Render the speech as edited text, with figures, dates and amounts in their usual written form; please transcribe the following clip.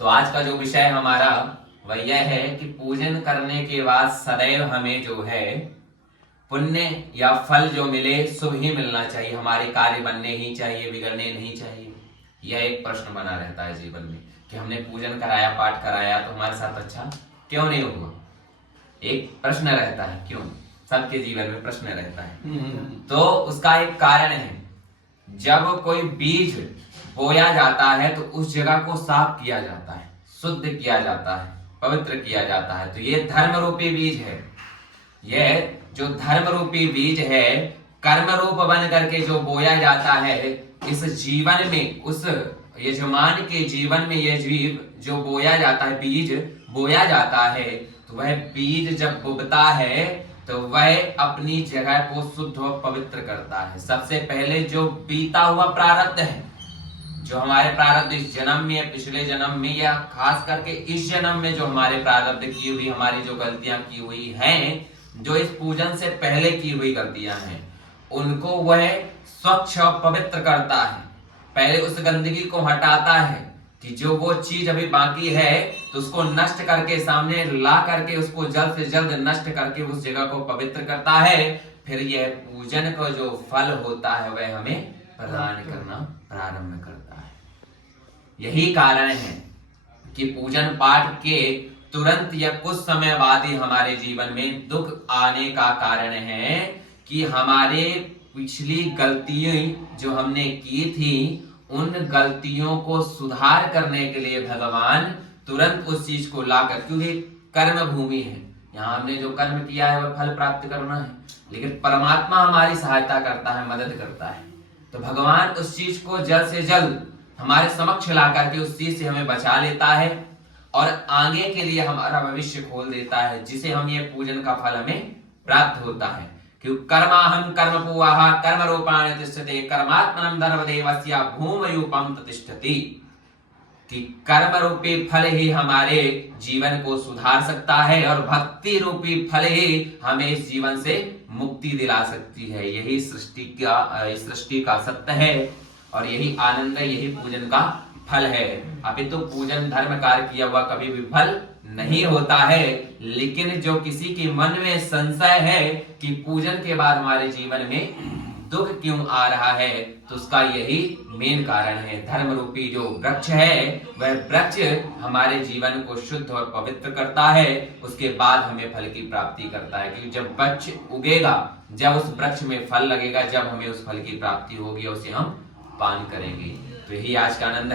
तो आज का जो विषय हमारा वह यह है कि पूजन करने के बाद सदैव हमें जो है पुण्य या फल जो मिले शुभ ही मिलना चाहिए। हमारे कार्य बनने ही चाहिए, बिगड़ने नहीं चाहिए। यह एक प्रश्न बना रहता है जीवन में कि हमने पूजन कराया, पाठ कराया तो हमारे साथ अच्छा क्यों नहीं हुआ। एक प्रश्न रहता है, क्यों? सबके जीवन में प्रश्न रहता है। तो उसका एक कारण है, जब कोई बीज बोया जाता है तो उस जगह को साफ किया जाता है, शुद्ध किया जाता है, पवित्र किया जाता है। तो ये धर्म रूपी बीज है। यह जो धर्म रूपी बीज है, कर्म रूप बन करके जो बोया जाता है इस जीवन में, उस यजमान के जीवन में यह जीव जो बोया जाता है, बीज बोया जाता है, तो वह बीज जब उगता है तो वह अपनी जगह को शुद्ध और पवित्र करता है। सबसे पहले जो बीता हुआ प्रारब्ध है, जो हमारे प्रारब्ध इस जन्म में या पिछले जन्म में या खास करके इस जन्म में जो हमारे प्रारब्ध की हुई, हमारी जो गलतियां की हुई हैं, जो इस पूजन से पहले की हुई गलतियां हैं, उनको वह स्वच्छ और पवित्र करता है। पहले उस गंदगी को हटाता है कि जो वो चीज अभी बाकी है तो उसको नष्ट करके सामने ला करके उसको जल्द से जल्द नष्ट करके उस जगह को पवित्र करता है। फिर यह पूजन का जो फल होता है वह हमें प्रदान करना प्रारंभ करता है। यही कारण है कि पूजन पाठ के तुरंत या कुछ समय बाद ही हमारे जीवन में दुख आने का कारण है कि हमारे पिछली गलतियां जो हमने की थी, उन गलतियों को सुधार करने के लिए भगवान तुरंत उस चीज को लाकर, क्योंकि कर्म भूमि है, यहाँ हमने जो कर्म किया है वह फल प्राप्त करना है, लेकिन परमात्मा हमारी सहायता करता है, मदद करता है। तो भगवान उस चीज को जल्द से जल्द हमारे समक्ष ला करके उस चीज से हमें बचा लेता है और आगे के लिए हमारा भविष्य खोल देता है, जिसे हम ये पूजन का फल हमें प्राप्त होता है। क्योंकि कर्माहं कर्मपूवाः कर्म रूपाणि तिष्ठते कर्मात्मनं धर्मदेवस्य भूमयूपम तिष्ठति, कि कर्म रूपी फल ही हमारे जीवन को सुधार सकता है और भक्ति रूपी फल ही हमें इस जीवन से मुक्ति दिला सकती है। यही सृष्टि का सत्य है और यही आनंद है, यही पूजन का फल है। अपितु पूजन धर्म कार्य किया हुआ कभी भी फल नहीं होता है। लेकिन जो किसी के मन में संशय है कि पूजन के बाद हमारे जीवन में दुख क्यों आ रहा है, तो उसका यही मेन कारण है। धर्म रूपी जो वृक्ष है वह वृक्ष हमारे जीवन को शुद्ध और पवित्र करता है, उसके बाद हमें फल की प्राप्ति करता है। क्योंकि जब वृक्ष उगेगा, जब उस वृक्ष में फल लगेगा, जब हमें उस फल की प्राप्ति होगी, उसे हम पान करेंगे। तो यही आज का आनंद है।